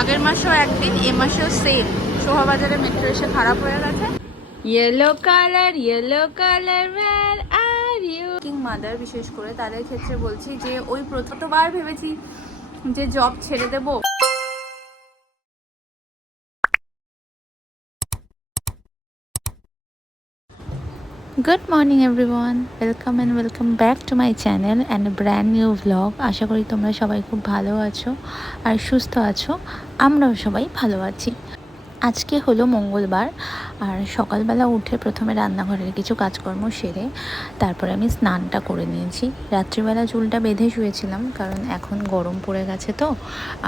আগের মাসেও একদিন এ মাসেও সেম শোভাবাজারে মেট্রো এসে খারাপ হয়ে গেছে। Yellow colour yellow colour where are you king mother বিশেষ করে তাদের ক্ষেত্রে বলছি যে ওই প্রথমবার ভেবেছি যে জব ছেড়ে দেব। Good morning everyone welcome and welcome back to my channel and brand new vlog আশা করি তোমরা সবাই খুব ভালো আছো আর সুস্থ আছো। আমরাও সবাই ভালো আছি। আজকে হলো মঙ্গলবার, আর সকালবেলা উঠে প্রথমে রান্নাঘরের কিছু কাজকর্ম সেরে তারপরে আমি স্নানটা করে নিয়েছি। রাত্রিবেলা চুলটা বেঁধে শুয়েছিলাম, কারণ এখন গরম পড়ে গেছে তো,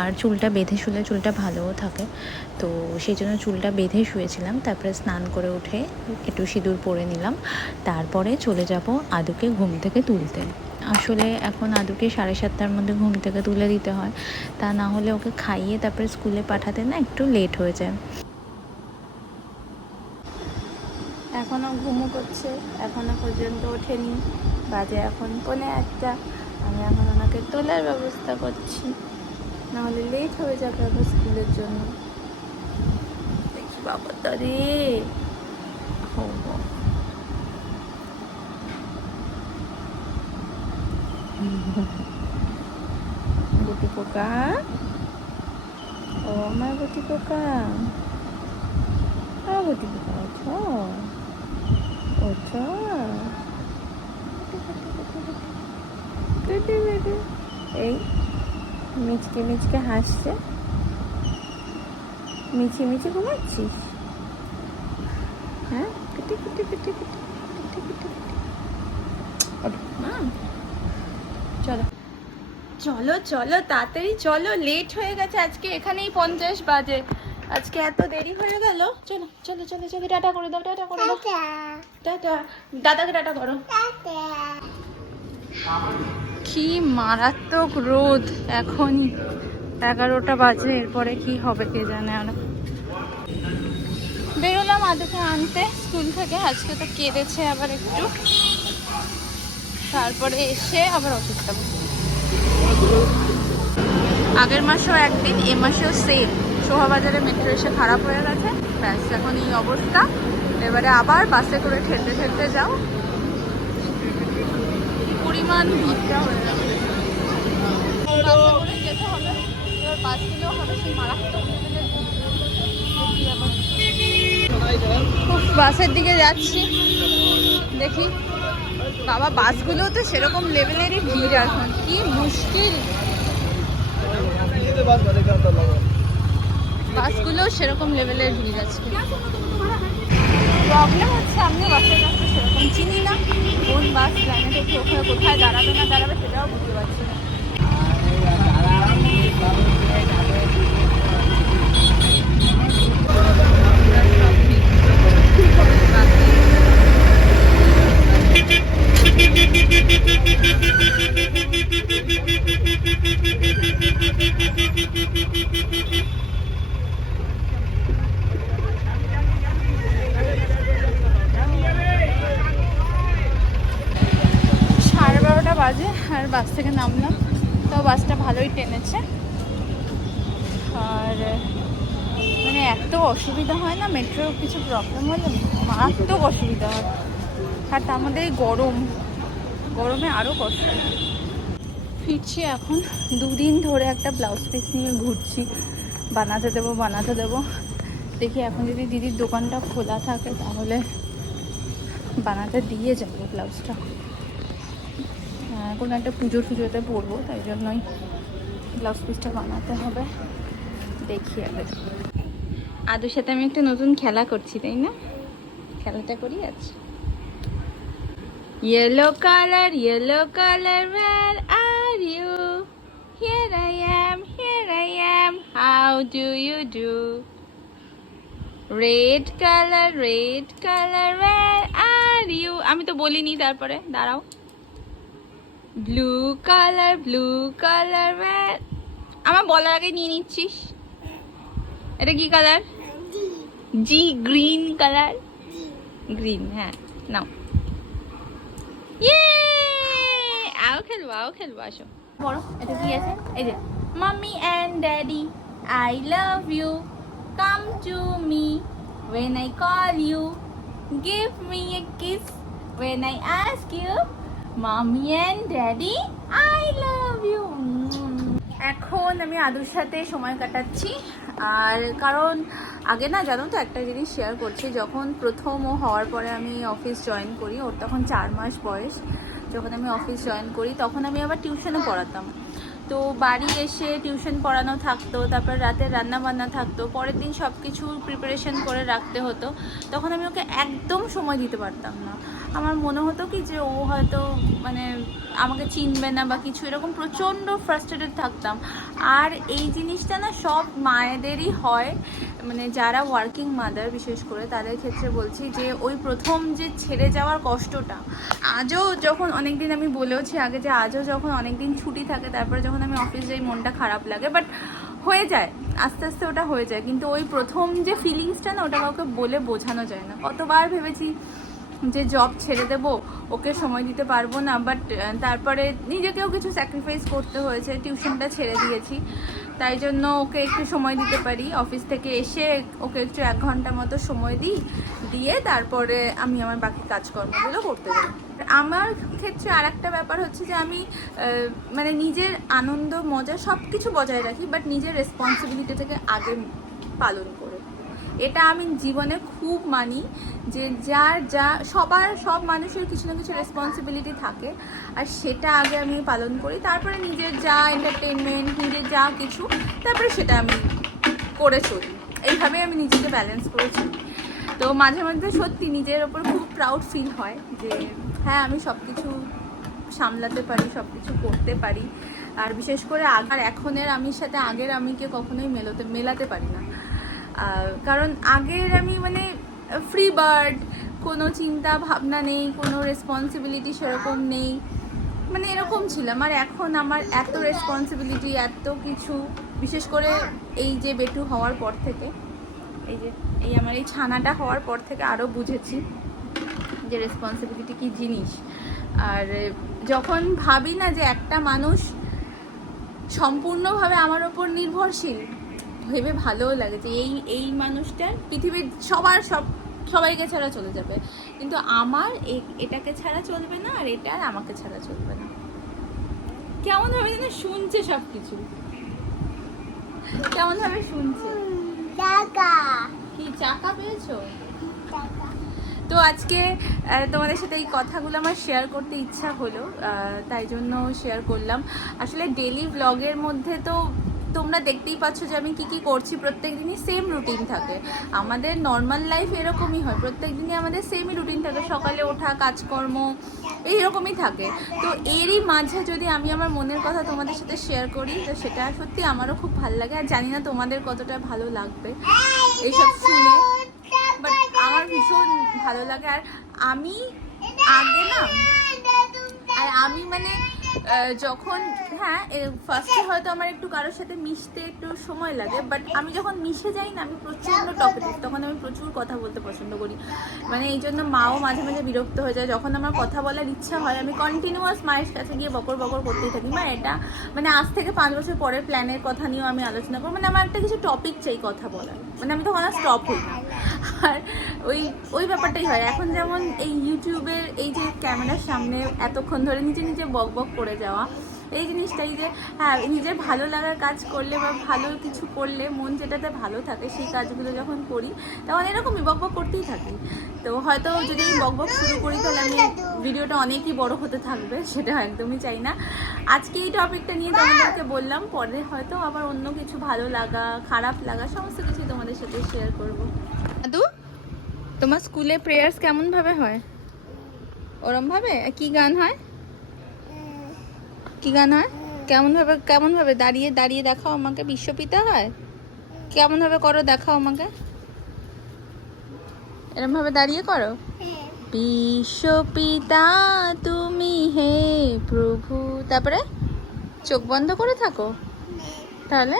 আর চুলটা বেঁধে শুলে চুলটা ভালোও থাকে। তো সেই জন্য চুলটা বেঁধে শুয়েছিলাম, তারপরে স্নান করে উঠে একটু সিঁদুর পরে নিলাম, তারপরে চলে যাব আদুকে ঘুম থেকে তুলতে। আসলে এখন আদুকে সাড়ে সাতটার মধ্যে ঘুম থেকে তুলে দিতে হয়, তা না হলে ওকে খাইয়ে তারপরে স্কুলে পাঠাতে না একটু লেট হয়ে যায়। এখনও ঘুমো করছে এখনও পর্যন্ত ওঠেনি। বাজে এখন পনে একটা আমি এখন ওনাকে তোলার ব্যবস্থা করছি। নাহলে লেট হয়ে যাবে আবার স্কুলের জন্য। দেখি বাবা হো। গুটি পোকা। ও আমার গুটি পোকা। ও গুটি পোকা ওঠো গুটি। এই মিচকে মিচকে হাসছে মিছি মিছি ঘুমাচ্ছিস হ্যাঁ কুটি কুটি কুটি কুটি কুটি কুটি। চলো চলো চলো তাড়াতাড়ি চলো লেট হয়ে গেছে আজকে এখানেই পঞ্চাশ বাজে আজকে এত দেরি হয়ে গেল। চলো চলো চলো চলো টাটা করে দাও টাটা করে দাও। টাটা। দাদাকে টাটা করো। কি মারাত্মক রোদ। এখনই এগারোটা বাজে এরপরে কি হবে কে জানে আর। বেরোলাম আদুকে আনতে স্কুল থেকে। আজকে তো কেঁদেছে আবার একটু। তারপরে এসে আবার অফিস যাব। আগের মাসেও একদিন এ মাসেও সেম। শোভাবাজারে মেট্রো এসে খারাপ হয়ে গেছে। ব্যাস, এখন এই অবস্থা। এবারে আবার বাসে করে ঠেলতে ঠেলতে যাও। পরিমাণ ভিড়টা হয়ে করে যেতে হবে। এবার হবে, সেই বাসের দিকে যাচ্ছি। দেখি। বাবা বাসগুলো তো সেরকম লেভেলেরই ভিড় এখন। কি মুশকিল। বাসগুলো সেরকম লেভেলের ভিড় আছে প্রবলেম হচ্ছে আমি বাসের কাছে সেরকম চিনি না। কোন বাস থেকে ওখানে কোথায় দাঁড়াবে না দাঁড়াবে সেটাও বুঝতে পারছি না। বাজে আর বাস থেকে নামলাম। তো বাসটা ভালোই টেনেছে। আর মানে এত অসুবিধা হয় না? মেট্রোর কিছু প্রবলেম হলে মারাত্মক অসুবিধা হয়। আর তার মধ্যে গরম। গরমে আরও কষ্ট ফিরছি এখন। দুদিন ধরে একটা ব্লাউজ পিস নিয়ে ঘুরছি। বানাতে দেবো বানাতে দেবো। দেখি এখন যদি দিদির দোকানটা খোলা থাকে, তাহলে বানাতে দিয়ে যাব ব্লাউজটা কোনো একটা পুজো টুজোতে পরবো, তাই জন্যই ব্লাউজ পিসটা বানাতে হবে। দেখি আবার। আদুর সাথে আমি একটা নতুন খেলা করছি, তাই না? খেলাটা করি আজ। Yellow colour yellow colour where are you? Here I am, here I am, how do you do? Red colour red colour where are you? আমি তো বলিনি তারপরে, দাঁড়াও। ব্লু কালার ব্লু কালার আমার বলার আগে নিয়ে নিচ্ছিস। এটা কি কালার জি গ্রিন কালার গ্রিন হ্যাঁ নাও। ইয়ে আও খেলব আও খেলব, আসো। বড়, এটা কি আছে? এই যে mummy and daddy I love you come to me when I call you. Give me a kiss when I ask you mommy and daddy, I love you. এখন আমি আদুর সাথে সময় কাটাচ্ছি। আর কারণ, আগে না, জানো তো, একটা জিনিস শেয়ার করছি। যখন প্রথম ও হওয়ার পরে আমি অফিস জয়েন করি, ওর তখন চার মাস বয়স। যখন আমি অফিস জয়েন করি, তখন আমি আবার টিউশনও পড়াতাম। তো বাড়ি এসে টিউশন পড়ানো থাকতো, তারপর রাতে রান্না বান্না থাকতো, পরের দিন সব কিছু প্রিপারেশন করে রাখতে হতো। তখন আমি ওকে একদম সময় দিতে পারতাম না। আমার মনে হতো কি যে ও হয়তো মানে আমাকে চিনবে না বা কিছু, এরকম প্রচণ্ড ফ্রাস্ট্রেটেড থাকতাম। আর এই জিনিসটা না সব মায়েদেরই হয়। মানে যারা ওয়ার্কিং মাদার বিশেষ করে, তাদের ক্ষেত্রে বলছি যে ওই প্রথম যে ছেড়ে যাওয়ার কষ্টটা, আজও যখন অনেকদিন আমি বলেওছি আগে যে আজও যখন অনেকদিন ছুটি থাকে, তারপরে যখন আমি অফিস যাই, মনটা খারাপ লাগে। বাট হয়ে যায়, আস্তে আস্তে ওটা হয়ে যায়। কিন্তু ওই প্রথম যে ফিলিংসটা না, ওটা কাউকে বলে বোঝানো যায় না। কতবার ভেবেছি যে জব ছেড়ে দেব, ওকে সময় দিতে পারব না বাট তারপরে নিজেকেও কিছু স্যাক্রিফাইস করতে হয়েছে টিউশনটা ছেড়ে দিয়েছি। তাই জন্য ওকে একটু সময় দিতে পারি। অফিস থেকে এসে ওকে একটু এক ঘণ্টা মতো সময় দিই, দিয়ে তারপরে আমি আমার বাকি কাজকর্মগুলো করতে যাই। আমার ক্ষেত্রে আর একটা ব্যাপার হচ্ছে যে আমি মানে নিজের আনন্দ, মজা সব কিছু বজায় রাখি বাট নিজের রেসপন্সিবিলিটিটাকে আগে পালন করে। এটা আমি জীবনে খুব মানি যে যার যা, সবার, সব মানুষের কিছু না কিছু রেসপন্সিবিলিটি থাকে। আর সেটা আগে আমি পালন করি, তারপরে নিজের যা এন্টারটেনমেন্ট নিজের যা কিছু, তারপরে সেটা আমি করে চলি। এইভাবেই আমি নিজেকে ব্যালেন্স করে চলি তো মাঝে মাঝে সত্যি নিজের ওপর খুব প্রাউড ফিল হয় যে হ্যাঁ আমি সব কিছু সামলাতে পারি সব কিছু করতে পারি। আর বিশেষ করে আগার, এখনের আমির সাথে আগের আমিকে কখনোই মেলোতে, মেলাতে পারি না। কারণ আগের আমি মানে ফ্রি বার্ড কোনো চিন্তা ভাবনা নেই, কোনো রেসপন্সিবিলিটি সেরকম নেই। মানে এরকম ছিলাম। আর এখন আমার এত রেসপন্সিবিলিটি এত কিছু, বিশেষ করে এই যে বেটু হওয়ার পর থেকে, এই যে, এই আমার এই ছানাটা হওয়ার পর থেকে আরও বুঝেছি যে রেসপন্সিবিলিটি কি জিনিস। আর যখন ভাবি না যে একটা মানুষ সম্পূর্ণভাবে আমার ওপর নির্ভরশীল ভেবে ভালোও লাগে যে এই এই মানুষটা পৃথিবীর সবার সব সবাইকে ছাড়া চলে যাবে। কিন্তু আমার এটাকে ছাড়া চলবে না আর এটা আর আমাকে ছাড়া চলবে না। কেমন ভাবে যেন শুনছে সব কিছু কেমন ভাবে শুনছে। কি চাকা পেয়েছ? তো আজকে তোমাদের সাথে এই কথাগুলো আমার শেয়ার করতে ইচ্ছা হলো তাই জন্য শেয়ার করলাম। আসলে ডেলি ব্লগের মধ্যে তো তোমরা দেখতেই পাচ্ছ যে আমি কি কি করছি প্রত্যেক দিনই সেম রুটিন থাকে। আমাদের নর্মাল লাইফ এরকমই হয়, প্রত্যেক দিনই আমাদের সেমই রুটিন থাকে। সকালে ওঠা, কাজকর্ম, এইরকমই থাকে। তো এরই মাঝে যদি আমি আমার মনের কথা তোমাদের সাথে শেয়ার করি, তো সেটা সত্যি আমারও খুব ভালো লাগে। আর জানি না তোমাদের কতটা ভালো লাগবে এইসব শুনে বাট আমার ভীষণ ভালো লাগে। আর আমি আগে না, আর আমি মানে যখন হ্যাঁ ফার্স্টে হয়তো আমার একটু কারোর সাথে মিশতে একটু সময় লাগে বাট আমি যখন মিশে যাই না, আমি প্রচণ্ড টপিক তখন আমি প্রচুর কথা বলতে পছন্দ করি। মানে এই জন্য মাও মাঝে মাঝে বিরক্ত হয়ে যায়। যখন আমার কথা বলার ইচ্ছা হয়, আমি কন্টিনিউয়াস মায়ের কাছে গিয়ে বকর বকর করতেই থাকি। মা, এটা মানে আজ থেকে পাঁচ বছর পরের প্ল্যানের কথা নিয়েও আমি আলোচনা করব। মানে আমার একটা কিছু টপিক চাই কথা বলার। মানে আমি তখন আর স্টপ হই না। আর ওই ওই ব্যাপারটাই হয়। এখন যেমন এই ইউটিউবের এই যে ক্যামেরার সামনে এতক্ষণ ধরে নিজে নিজে বক বক করে যাওয়া, এই জিনিসটাই যে হ্যাঁ নিজের ভালো লাগার কাজ করলে বা ভালো কিছু করলে মন যেটাতে ভালো থাকে সেই কাজগুলো যখন করি, তখন এরকমই বক করতেই থাকি। তো হয়তো যদি আমি বক বক শুরু করি, তাহলে আমি ভিডিওটা অনেকই বড় হতে থাকবে, সেটা একদমই চাই না। আজকে এই টপিকটা নিয়ে তোমাদেরকে বললাম, পরে হয়তো আবার অন্য কিছু ভালো লাগা, খারাপ লাগা, সমস্ত কিছুই তোমাদের সাথে শেয়ার করব। তোমার স্কুলে প্রেয়ার্স কেমন ভাবে হয়? ওরম ভাবে কি গান হয়? কি গান হয়? কেমন ভাবে কেমন ভাবে দাঁড়িয়ে দাঁড়িয়ে দেখাও আমাকে, বিশ্বপিতা হয়? কেমন ভাবে করো, দেখাও আমাকে? এরম ভাবে দাঁড়িয়ে করো? বিশ্বপিতা, তুমি হে প্রভু। তারপরে চোখ বন্ধ করে থাকো। তাহলে?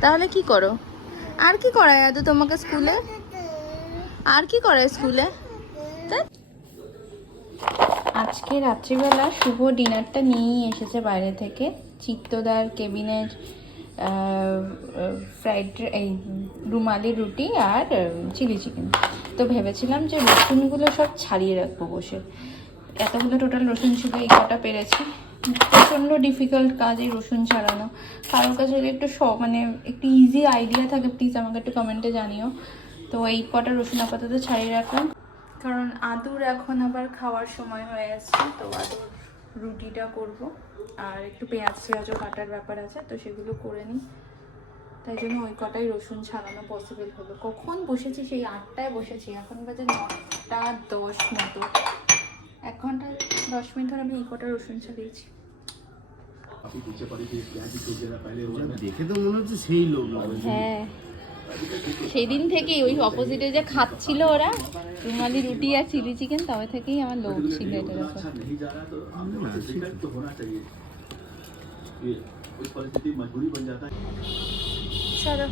তাহলে কি করো? আর কি করায় আদৌ তোমাকে স্কুলে? আর কি করে স্কুলে? আজকে রাত্রিবেলা শুভ ডিনারটা নিয়েই এসেছে বাইরে থেকে। চিত্তদার কেবিনের ফ্রাইড এই রুমালি রুটি আর চিলি চিকেন। তো ভেবেছিলাম যে রসুনগুলো সব ছাড়িয়ে রাখব বসে। এতগুলো টোটাল রসুন ছিল এই কটা পেরেছি। প্রচণ্ড ডিফিকাল্ট কাজ এই রসুন ছাড়ানো। কারোর কাছে যদি একটু স মানে একটু ইজি আইডিয়া থাকে প্লিজ আমাকে একটু কমেন্টে জানিও। তো এই কটা রসুন আপাতত ছাড়িয়ে রাখলাম। কারণ আদুর এখন আবার খাওয়ার সময় হয়ে আসছে তো আদুর রুটিটা করব। আর একটু পেঁয়াজ পেঁয়াজও কাটার ব্যাপার আছে তো সেগুলো করে নিই। তাই জন্য ওই কটাই রসুন ছাড়ানো পসিবল হলো। কখন বসেছি সেই আটটায় বসেছি এখন বাজে নটা দশ মতো। এক ঘণ্টা দশ মিনিট ধরে আমি এই কটা রসুন ছাড়িয়েছি। দেখে তো মনে হচ্ছে সেই লোক হ্যাঁ। সেদিন থেকেই ওই অপোজিটে যে খাচ্ছিল ওরা রুমালি রুটি আর চিলি চিকেন তবে থেকেই আমার লোক ছিল এটার চলো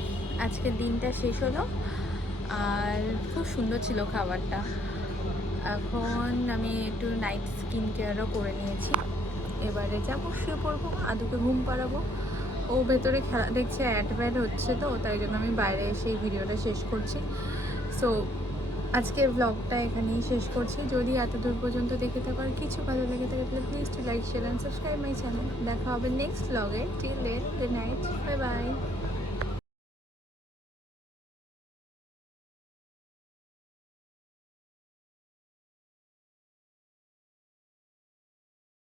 আজকের দিনটা শেষ হলো। আর খুব সুন্দর ছিল খাবারটা। এখন আমি একটু নাইট স্কিন কেয়ারও করে নিয়েছি। এবারে যাব শুয়ে পড়ব আদুকে ঘুম পাড়াবো। ও ভেতরে খেলা, দেখছে অ্যাড ব্যাড হচ্ছে তো, তাই জন্য আমি বাইরে এসে ভিডিওটা শেষ করছি। সো আজকে ব্লগটা এখানেই শেষ করছি। যদি এতদূর পর্যন্ত দেখে থাকো আর কিছু ভালো লেগে থাকে, তাহলে please to like share and subscribe my channel দেখা হবে নেক্সট ব্লগে till then good night bye bye